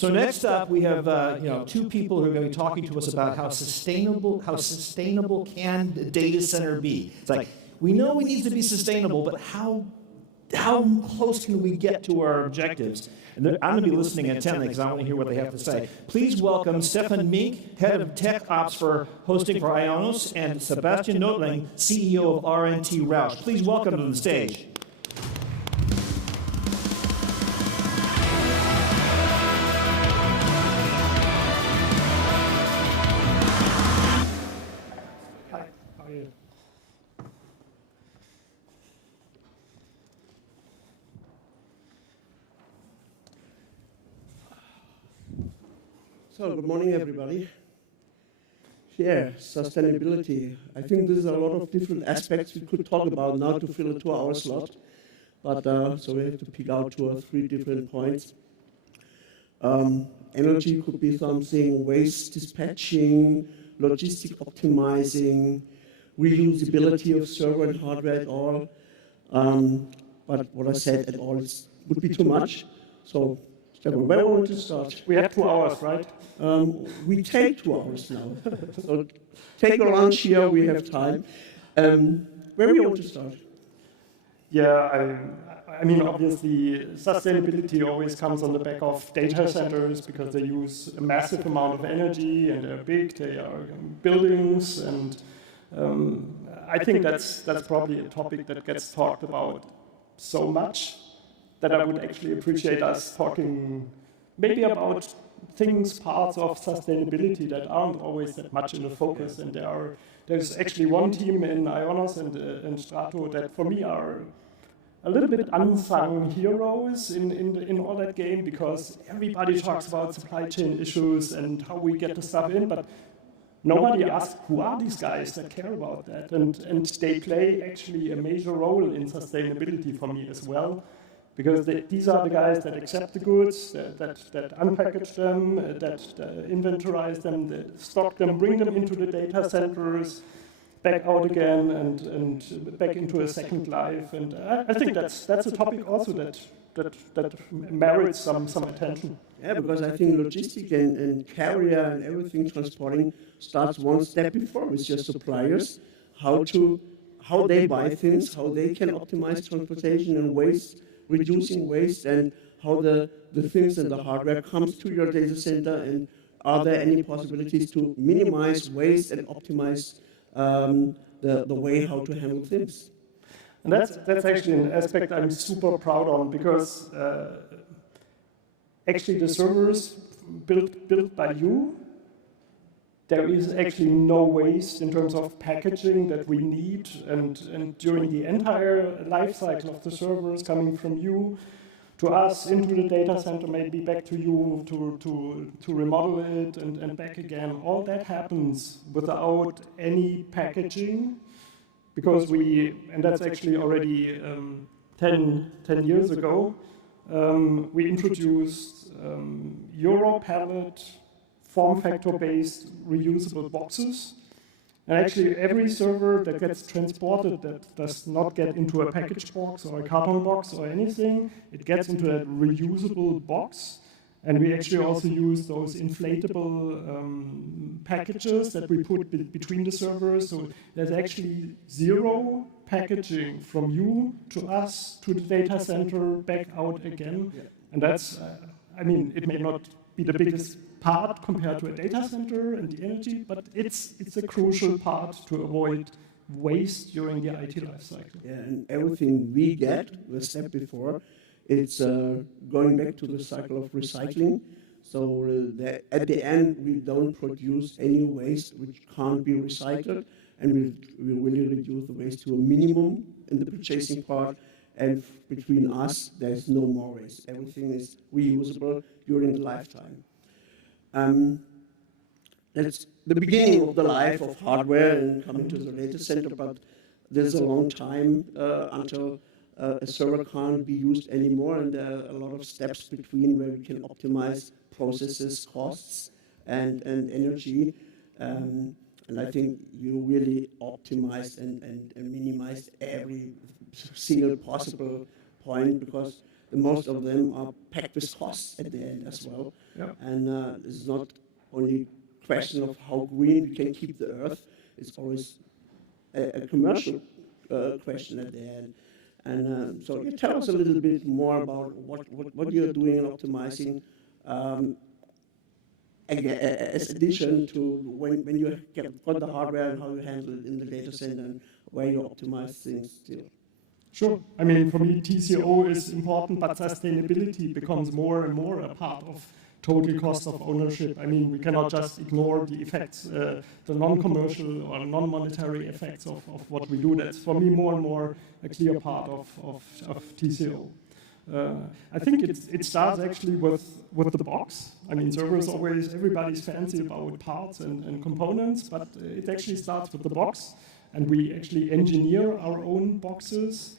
So next up, we have two people who are going to be talking to us about how sustainable can the data center be. It's like, we know it needs to be sustainable, but how close can we get to our objectives? And I'm going to be listening intently because I want to hear what they have to say. Please welcome Stefan Mink, Head of TechOps for Hosting for IONOS, and Sebastian Nölting, CEO of RNT Rausch. Please welcome to the stage. Hi, how are you? So, good morning, everybody. Yeah, sustainability. I think there's a lot of different aspects we could talk about now to fill a 2-hour slot. But so we have to pick out 2 or 3 different points. Energy could be something, waste dispatching, logistic optimizing, reusability of server and hardware at all. But what I said at all would be too much. So, Stefan, where want to start? We have 2 hours, right? We take 2 hours now. So take your lunch here, we have time. Where do you want to start? Yeah, I mean, obviously, sustainability always comes on the back of data centers because they use a massive amount of energy and they're big, they are buildings, and I think that's probably a topic that gets talked about so much that I would actually appreciate us talking maybe about things, parts of sustainability that aren't always that much in the focus. And there's actually one team in IONOS and Strato that for me are a little bit unsung heroes in all that game, because everybody talks about supply chain issues and how we get the stuff in, but nobody asks who are these guys that care about that. And they play actually a major role in sustainability for me as well. Because these are the guys that accept the goods, that unpackage them, that inventorize them, that stock them, bring them into the data centers, back out again, and back into a second life. And I think that's a topic also that merits some attention. Yeah, because I think logistic and carrier and everything transporting starts one step before with your suppliers, how they buy things, how they can optimize transportation and waste, reducing waste, and how the things and the hardware comes to your data center, and are there any possibilities to minimize waste and optimize the way how to handle things. And that's actually an aspect I'm super proud on, because actually the servers built by you, there is actually no waste in terms of packaging that we need, and during the entire life cycle of the servers coming from you to us into the data center, maybe back to you to remodel it and back again. All that happens without any packaging, because and that's actually already 10 years ago, we introduced Euro pallet form factor-based reusable boxes. And actually every server that gets transported that does not get into a package box or a carton box or anything, it gets into a reusable box. And we actually also use those inflatable packages that we put between the servers. So there's actually zero packaging from you to us, to the data center, back out again. And that's, I mean, it may not be the biggest part compared to a data center and the energy, but it's a crucial part to avoid waste during the IT lifecycle. Yeah, and everything we get, the step before, it's going back to the cycle of recycling. So at the end, we don't produce any waste which can't be recycled, and we really reduce the waste to a minimum in the purchasing part. And between us, there's no more waste. Everything is reusable during the lifetime. That's the beginning of the life of hardware and coming to the data center, but there's a long time until a server can't be used anymore, and there are a lot of steps between where we can optimize processes, costs, and energy. And I think you really optimized and minimized every single possible point, because most of them are packed with costs at the end as well. Yeah. And it's not only a question of how green we can keep the earth, it's always a commercial question at the end. And so you tell us a little bit more about what you're doing in optimizing as addition to when you got the hardware and how you handle it in the data center and where you optimize things still. Sure. I mean, for me, TCO is important, but sustainability becomes more and more a part of total cost of ownership. I mean, we cannot just ignore the effects, the non-commercial or non-monetary effects of what we do. That's, for me, more and more a clear part of TCO. I think it starts actually with the box. I mean, servers always, everybody's fancy about parts and components, but it actually starts with the box. And we actually engineer our own boxes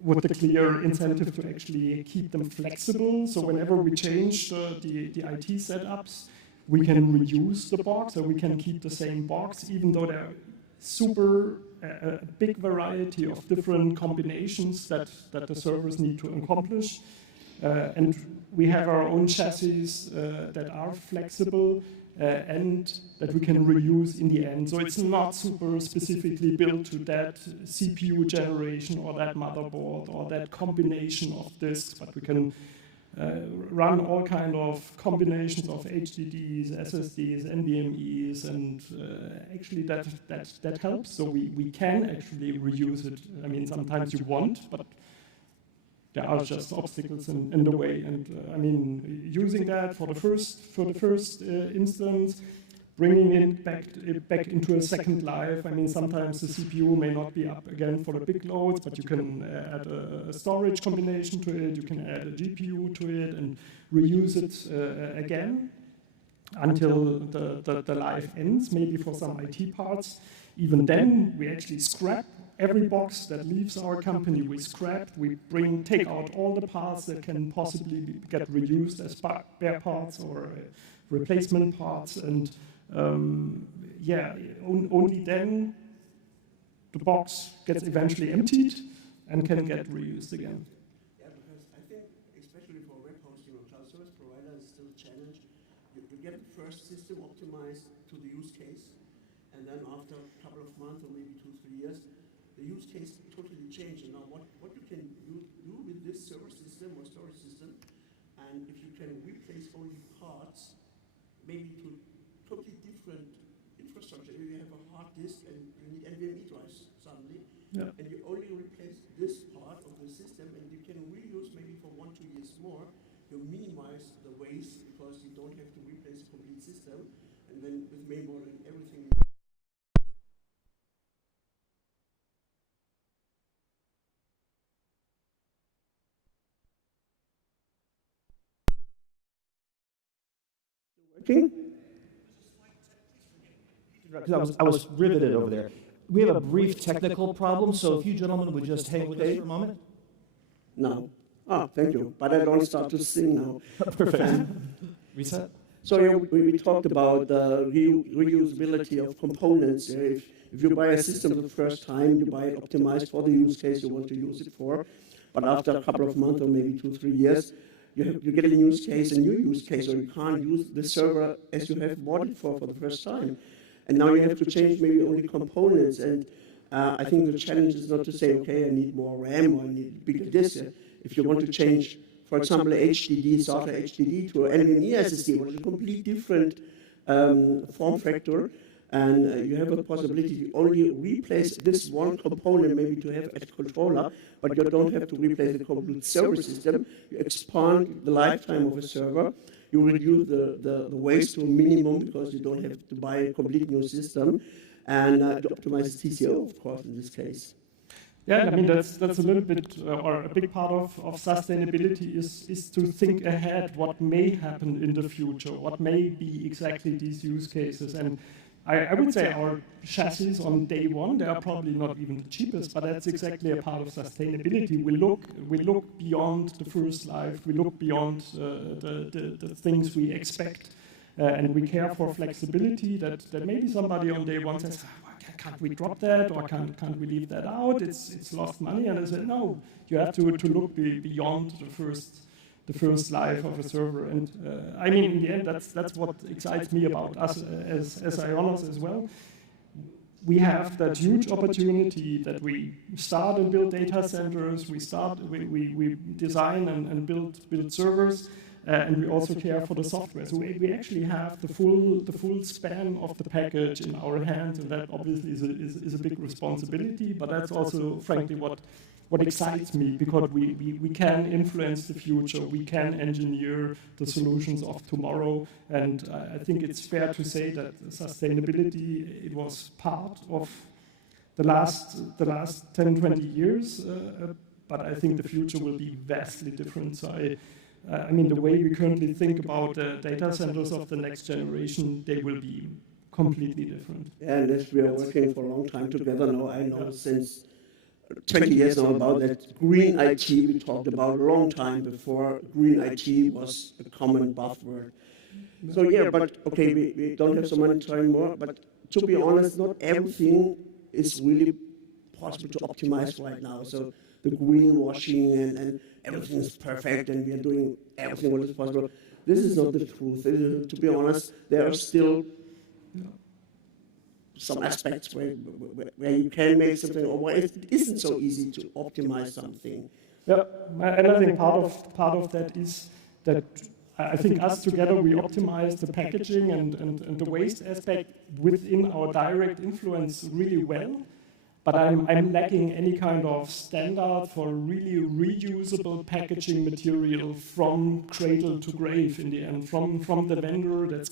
with the clear incentive to actually keep them flexible. So whenever we change the IT setups, we can reuse the box, or we can keep the same box, even though there are super a big variety of different combinations that the servers need to accomplish. And we have our own chassis that are flexible and that we can reuse in the end. So it's not super specifically built to that CPU generation or that motherboard or that combination of disks, but we can run all kind of combinations of HDDs, SSDs, NVMEs, and actually that helps. So we can actually reuse it. I mean, sometimes you want, but there are just obstacles in the way. And I mean, using that for the first instance, bringing it back into a second life. I mean, sometimes the CPU may not be up again for the big loads, but you can add a storage combination to it. You can add a GPU to it and reuse it again until the life ends, maybe for some IT parts. Even then, we actually scrap every box that leaves our company. We scrap, we take out all the parts that can possibly get reused as spare parts or replacement parts, and only then the box gets eventually emptied and can get reused again. Yeah, because I think, especially for web hosting or cloud service provider, it's still a challenge. You get the first system optimized to the use case, and then after a couple of months or maybe 2-3 years, the use case totally changed. And now what you can do with this server system or storage system, and if you can replace only parts, maybe to totally different infrastructure. If you have a hard disk and you need NVMe drives suddenly, and you only replace this part of the system, and you can reuse maybe for 1-2 years more, you minimize the waste because you don't have to replace a complete system, and then with mainboard and everything. Working? Because I was riveted over there. We have a brief technical problem, so if you gentlemen would just hang with us for a moment. No. Ah, thank you. But I don't start to sing now. Perfect. Reset. So we talked about the reusability of components. If you buy a system for the first time, you buy it optimized for the use case you want to use it for. But after a couple of months or maybe 2-3 years, you get a new use case, or you can't use the server as you have bought it for the first time. And now you have to change maybe only components. And I think the challenge is not to say, okay, I need more RAM or I need bigger disk. If you want to change, for example, HDD, SATA HDD to an NVMe SSD, which is a completely different form factor, and you have a possibility to only replace this one component, maybe to have a controller, but you don't have to replace the complete server system. You expand the lifetime of a server. You reduce the waste to a minimum because you don't have to buy a complete new system, and to optimize the TCO, of course, in this case. Yeah, I mean, that's a little bit, or a big part of sustainability is to think ahead what may happen in the future, what may be exactly these use cases. And I would say our chassis on day one, they are probably not even the cheapest, but that's exactly a part of sustainability. We look beyond the first life, we look beyond the things we expect, and we care for flexibility that maybe somebody on day one says, can't we drop that, or can't we leave that out? It's lost money. And I said, no, you have to look beyond the first life of a server. And I mean, in the end, that's what excites me about us as IONOS as well. We have that huge opportunity that we start and build data centers, we design and build servers, and we also care for the software. So we actually have the full span of the package in our hands, and that obviously is a big responsibility, but that's also, frankly, what excites me, because we can influence the future, we can engineer the solutions of tomorrow, and I think it's fair to say that sustainability, it was part of the last 10, 20 years, but I think the future will be vastly different. So I mean, the way we currently think about the data centers of the next generation, they will be completely different. Yeah, and as we are working for a long time together now, I know since 20 years now about that green IT we talked about a long time before green IT was a common buzzword. So yeah, but okay, we don't have so many time more, but to be honest, not everything is really possible to optimize right now. So the greenwashing and everything is perfect and we are doing everything what is possible. This is not the truth. To be honest, there are still some aspects where you can make something, or where it isn't so easy to optimize something. Yeah, and I think part of that is that I think us together we optimize the packaging and the waste aspect within our direct influence really well. But I'm lacking any kind of standard for really reusable packaging material from cradle to grave in the end, from the vendor that's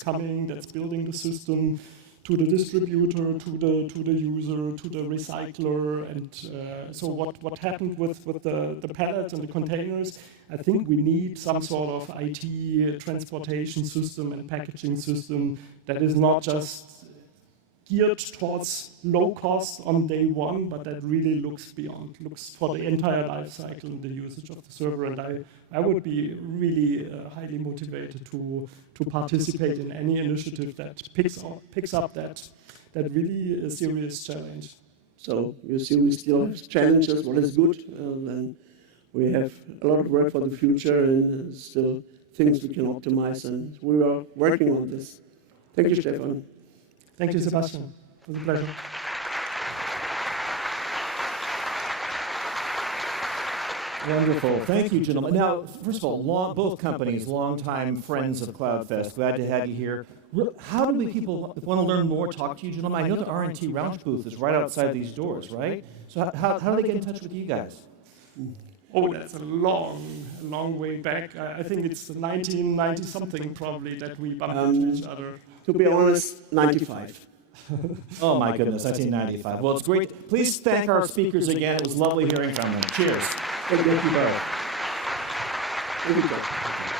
building the system, to the distributor, to the user, to the recycler, and so what happened with the pallets and the containers? I think we need some sort of IT transportation system and packaging system that is not just geared towards low cost on day one, but that really looks for the entire life cycle and the usage of the server. And I would be really highly motivated to participate in any initiative that picks up that really serious challenge. So you see, we still have challenges. What is good, and we have a lot of work for the future, and still things we can optimize, and we are working on this. Thank you, Stefan. Thank you, Sebastian. It was a pleasure. Wonderful. Thank you, gentlemen. Now, first of all, both companies, longtime friends of CloudFest. Glad to have you here. How do people want to learn more, talk to you, gentlemen? I know the RNT Rausch booth is right outside these doors, right? So how do they get in touch with you guys? Oh, that's a long way back. I think it's 1990-something probably that we bumped into each other. To be honest, 95. Oh my goodness, 1995. Well, it's great. Please thank our speakers again. It was lovely hearing from them. Cheers. Thank you both. Thank you both.